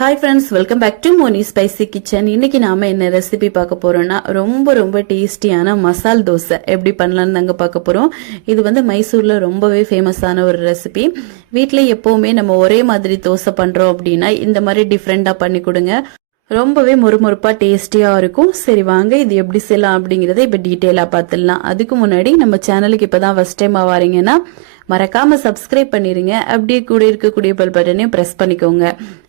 Hi friends, welcome back to Moni Spicy Kitchen. இன்னைக்கு நாம என்ன ரெசிபி பார்க்க போறோம்னா ரொம்ப டேஸ்டியான மசால் தோசை எப்படி பண்ணலாம்னு நாங்க பார்க்க போறோம். இது வந்து மைசூர்ல ரொம்பவே ஃபேமஸான ஒரு ரெசிபி. வீட்ல எப்பவுமே நம்ம ஒரே மாதிரி தோசை பண்றோம் அப்படின்னா இந்த மாதிரி டிஃபரெண்டா பண்ணி கொடுங்க. ரொம்பவே முறுமுறுப்பா டேஸ்டியா இருக்கும். சரி வாங்க இது எப்படி செய்யலாம் அப்படிங்கறத இப்ப டீடைலா பார்த்துடலாம். அதுக்கு முன்னாடி நம்ம சேனலுக்கு இப்பதான் ஃபர்ஸ்ட் டைம் வாரீங்கன்னா மறக்காம சப்ஸ்கிரைப் பண்ணிருங்க. அப்படியே கூட இருக்கக்கூடிய பெல் பட்டனையும் பிரஸ் பண்ணிக்கோங்க.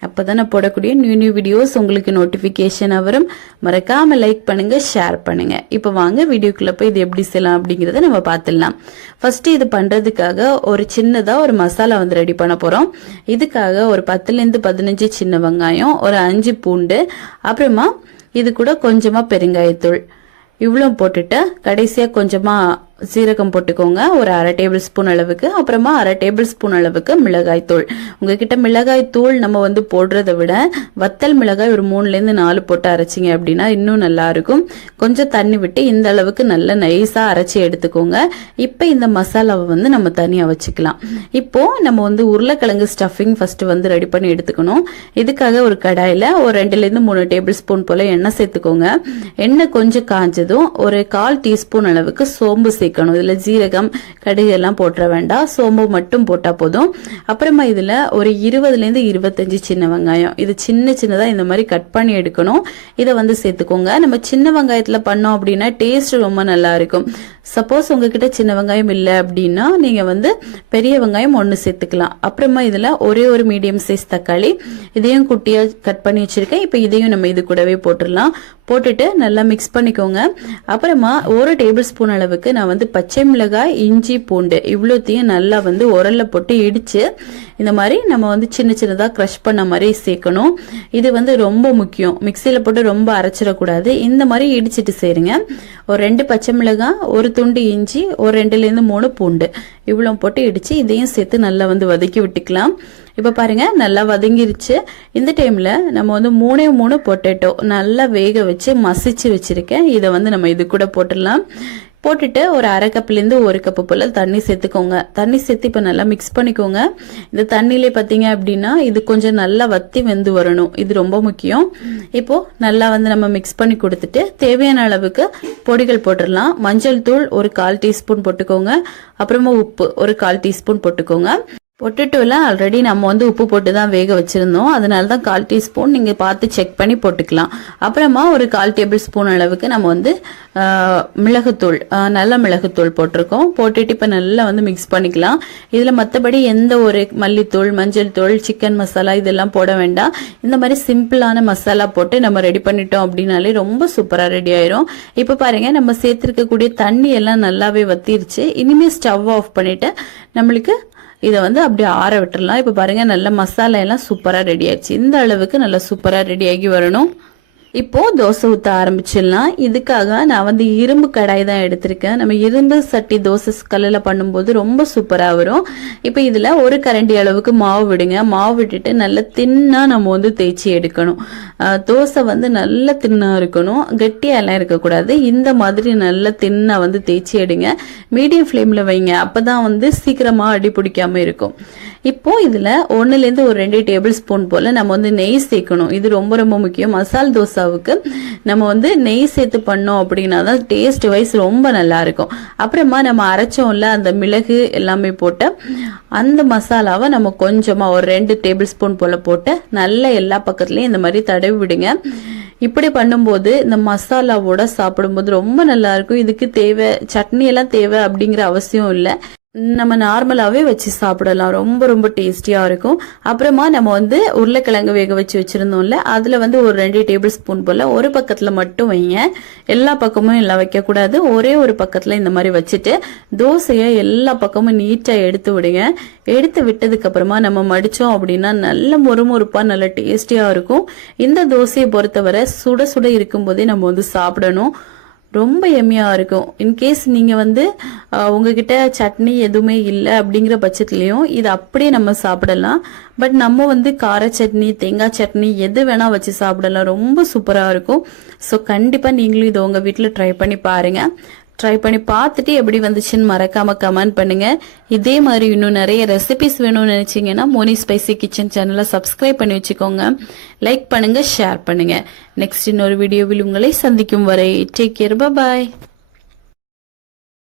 அப்பதான் நான் போடக்கூடிய நியூ வீடியோஸ் உங்களுக்கு நோட்டிபிகேஷன் வரும். மறக்காம லைக் பண்ணுங்க, ஷேர் பண்ணுங்க. இப்ப வாங்க வீடியோக்குள்ள போய் இது எப்படி செய்யலாம் அப்படிங்கறத நம்ம பார்த்துடலாம். ஃபர்ஸ்ட் இது பண்றதுக்காக ஒரு சின்னதா ஒரு மசாலா வந்து ரெடி பண்ண போறோம். இதுக்காக ஒரு 10 to 15 சின்ன வெங்காயம், ஒரு 5 பூண்டு, அப்புறமா இது கூட கொஞ்சமா பெருங்காயத்தூள் இவ்வளவு போட்டுட்டு கடைசியா கொஞ்சமா சீரகம் போட்டுக்கோங்க, ஒரு 1/2 டேபிள் ஸ்பூன் அளவுக்கு. அப்புறமா 1/2 டேபிள் ஸ்பூன் அளவுக்கு மிளகாய் தூள். உங்ககிட்ட மிளகாய் தூள் நம்ம வந்து போடுறதை விட வத்தல் மிளகாய் ஒரு 3 to 4 போட்டு அரைச்சிங்க அப்படின்னா இன்னும் நல்லா இருக்கும். கொஞ்சம் தண்ணி விட்டு இந்த அளவுக்கு நல்ல நைஸா அரைச்சி எடுத்துக்கோங்க. இப்ப இந்த மசாலாவை வந்து நம்ம தனியா வச்சுக்கலாம். இப்போ நம்ம வந்து உருளைக்கிழங்கு ஸ்டஃபிங் ஃபர்ஸ்ட் வந்து ரெடி பண்ணி எடுத்துக்கணும். இதுக்காக ஒரு கடாயில ஒரு 2 to 3 டேபிள் ஸ்பூன் போல எண்ணெய் சேர்த்துக்கோங்க. எண்ணெய் கொஞ்சம் காஞ்சதும் ஒரு 1/4 டீஸ்பூன் அளவுக்கு சோம்பு சேர்க்கணும். இதுல ஜீரகம் கடுகு எல்லாம் போட்டுற வேண்டாம், சோம்பு மட்டும் போட்டா போதும். அப்புறமா இதுல ஒரு 20 to 25 சின்ன வெங்காயம், இது சின்னதா இந்த மாதிரி கட் பண்ணி எடுக்கணும். இதை வந்து சேர்த்துக்கோங்க. நம்ம சின்ன வெங்காயத்துல பண்ணோம் அப்படின்னா டேஸ்ட் ரொம்ப நல்லா இருக்கும். சப்போஸ் உங்ககிட்ட சின்ன வெங்காயம் இல்லை அப்படின்னா நீங்க வந்து பெரிய வெங்காயம் 1 சேர்த்துக்கலாம். அப்புறமா இதுல ஒரே ஒரு மீடியம் சைஸ் தக்காளி, இதையும் குட்டியா கட் பண்ணி வச்சிருக்கேன். இப்ப இதையும் நம்ம இது கூடவே போட்டுடலாம். போட்டுட்டு நல்லா மிக்ஸ் பண்ணிக்கோங்க. அப்புறமா 1 டேபிள் ஸ்பூன் அளவுக்கு நான் வந்து பச்சை மிளகாய், இஞ்சி, பூண்டு இவ்வளோத்தையும் நல்லா வந்து உரல்ல போட்டு இடிச்சு இந்த மாதிரி நம்ம வந்து சின்னதா கிரஷ் பண்ண மாதிரி சேர்க்கணும். இது வந்து ரொம்ப முக்கியம். மிக்சியில போட்டு ரொம்ப அரைச்சிடக்கூடாது. இந்த மாதிரி இடிச்சிட்டு சேருங்க. ஒரு 2 பச்சை மிளகாய், ஒரு துண்டு இஞ்சி, ஒரு 2 to 3 பூண்டு இவ்வளவு போட்டு இடிச்சு இதையும் சேர்த்து நல்லா வந்து வதக்கி விட்டுக்கலாம். இப்ப பாருங்க நல்லா வதங்கிருச்சு. இந்த டைம்ல நம்ம வந்து 3 பொட்டேட்டோ நல்லா வேக வச்சு மசிச்சு வச்சிருக்கேன். இதை வந்து நம்ம இது கூட போட்டுடலாம். போட்டுட்டு ஒரு 1/2 கப்லேருந்து 1 கப் போல தண்ணி சேர்த்துக்கோங்க. தண்ணி சேர்த்து இப்ப நல்லா மிக்ஸ் பண்ணிக்கோங்க. இந்த தண்ணியிலே பாத்தீங்க அப்படின்னா இது கொஞ்சம் நல்லா வத்தி வெந்து வரணும். இது ரொம்ப முக்கியம். இப்போ நல்லா வந்து நம்ம மிக்ஸ் பண்ணி கொடுத்துட்டு தேவையான அளவுக்கு பொடிகள் போட்டுடலாம். மஞ்சள் தூள் ஒரு 1/4 டீஸ்பூன் போட்டுக்கோங்க. அப்புறமா உப்பு ஒரு 1/4 டீஸ்பூன் போட்டுக்கோங்க. பொட்டேட்டோல ஆல்ரெடி நம்ம வந்து உப்பு போட்டு தான் வேக வச்சிருந்தோம். அதனால தான் 1/4 டீஸ்பூன் நீங்க பார்த்து செக் பண்ணி போட்டுக்கலாம். அப்புறமா ஒரு 1/4 டேபிள் ஸ்பூன் அளவுக்கு நம்ம வந்து மிளகுத்தூள், நல்ல மிளகுத்தூள் போட்டிருக்கோம். போட்டுட்டு இப்ப நல்லா வந்து மிக்ஸ் பண்ணிக்கலாம். இதுல மற்றபடி எந்த ஒரு மல்லித்தூள், மஞ்சள் தூள், சிக்கன் மசாலா இதெல்லாம் போட வேண்டாம். இந்த மாதிரி சிம்பிளான மசாலா போட்டு நம்ம ரெடி பண்ணிட்டோம் அப்படின்னாலே ரொம்ப சூப்பரா ரெடி ஆயிரும். இப்ப பாருங்க நம்ம சேர்த்திருக்கக்கூடிய தண்ணி எல்லாம் நல்லாவே வத்திருச்சு. இனிமே ஸ்டவ் ஆஃப் பண்ணிட்டு நம்மளுக்கு இதை வந்து அப்படியே ஆற விட்டுறலாம். இப்ப பாருங்க நல்ல மசாலா எல்லாம் சூப்பரா ரெடி ஆயிடுச்சு. இந்த அளவுக்கு நல்லா சூப்பரா ரெடி ஆகி வரணும். இப்போ தோசை ஊத்த ஆரம்பிச்சிடலாம். இதுக்காக நான் வந்து இரும்பு கடாய் தான் எடுத்திருக்கேன். நம்ம இரும்பு சட்டி தோசை கல்லுல பண்ணும்போது ரொம்ப சூப்பரா வரும். இப்ப இதுல ஒரு கரண்டி அளவுக்கு மாவு விடுங்க. மாவு விட்டுட்டு நல்ல தின்னா நம்ம வந்து தேய்ச்சி எடுக்கணும். தோசை வந்து நல்ல தின்னா இருக்கணும், கெட்டியா எல்லாம் இருக்கக்கூடாது. இந்த மாதிரி நல்ல தின்னா வந்து தேய்ச்சி எடுங்க. மீடியம் ஃப்ளேம்ல வைங்க, அப்பதான் வந்து சீக்கிரமா அடி பிடிக்காம இருக்கும். இப்போ இதுல 1 to 2 டேபிள் ஸ்பூன் போல நம்ம வந்து நெய் சேர்க்கணும். இது ரொம்ப முக்கியம். மசால் தோசாவுக்கு நம்ம வந்து நெய் சேர்த்து பண்ணோம் அப்படின்னா தான் டேஸ்ட் வைஸ் ரொம்ப நல்லா இருக்கும். அப்புறமா நம்ம அரைச்சோம்ல அந்த மிளகு எல்லாமே போட்டு அந்த மசாலாவை நம்ம கொஞ்சமா ஒரு 2 டேபிள் ஸ்பூன் போல போட்டு நல்லா எல்லா பக்கத்துலயும் இந்த மாதிரி தடவி விடுங்க. இப்படி பண்ணும்போது இந்த மசாலாவோட சாப்பிடும்போது ரொம்ப நல்லா இருக்கும். இதுக்கு தேவை சட்னி எல்லாம் தேவை அப்படிங்கிற அவசியம் இல்லை. நம்ம நார்மலாவே வச்சு சாப்பிடலாம். ரொம்ப டேஸ்டியா இருக்கும். அப்புறமா நம்ம வந்து உருளைக்கிழங்கு வேக வச்சு வச்சிருந்தோம்ல, அதுல வந்து ஒரு 2 டேபிள் ஸ்பூன் போல ஒரு பக்கத்துல மட்டும் வைங்க. எல்லா பக்கமும் எல்லாம் வைக்க கூடாது. ஒரே ஒரு பக்கத்துல இந்த மாதிரி வச்சுட்டு தோசைய எல்லா பக்கமும் நீட்டா எடுத்து விடுங்க. எடுத்து விட்டதுக்கு அப்புறமா நம்ம மடிச்சோம் அப்படின்னா நல்ல முறுமுறுப்பா நல்ல டேஸ்டியா இருக்கும். இந்த தோசையை பொறுத்தவரை சுட சுட இருக்கும் போதே நம்ம வந்து சாப்பிடணும். ரொம்ப எம்மியா இருக்கும். இன்கேஸ் நீங்க வந்து உங்ககிட்ட சட்னி எதுவுமே இல்லை அப்படிங்கிற பட்சத்துலயும் இது அப்படியே நம்ம சாப்பிடலாம். பட் நம்ம வந்து கார சட்னி, தேங்காய் சட்னி எது வேணா வச்சு சாப்பிடலாம். ரொம்ப சூப்பரா இருக்கும். ஸோ கண்டிப்பா நீங்களும் இதை உங்க வீட்டுல ட்ரை பண்ணி பாருங்க. ட்ரை பண்ணி பார்த்துட்டு எப்படி வந்துச்சுன்னு மறக்காம கமெண்ட் பண்ணுங்க. இதே மாதிரி இன்னும் நிறைய ரெசிபிஸ் வேணும்னு நினைச்சீங்கன்னா மோனி ஸ்பைசி கிச்சன் சேனலை சப்ஸ்கிரைப் பண்ணி வச்சுக்கோங்க. லைக் பண்ணுங்க, ஷேர் பண்ணுங்க. நெக்ஸ்ட் இன்னொரு வீடியோவில் உங்களை சந்திக்கும் வரை டேக் கேர், பை பாய்.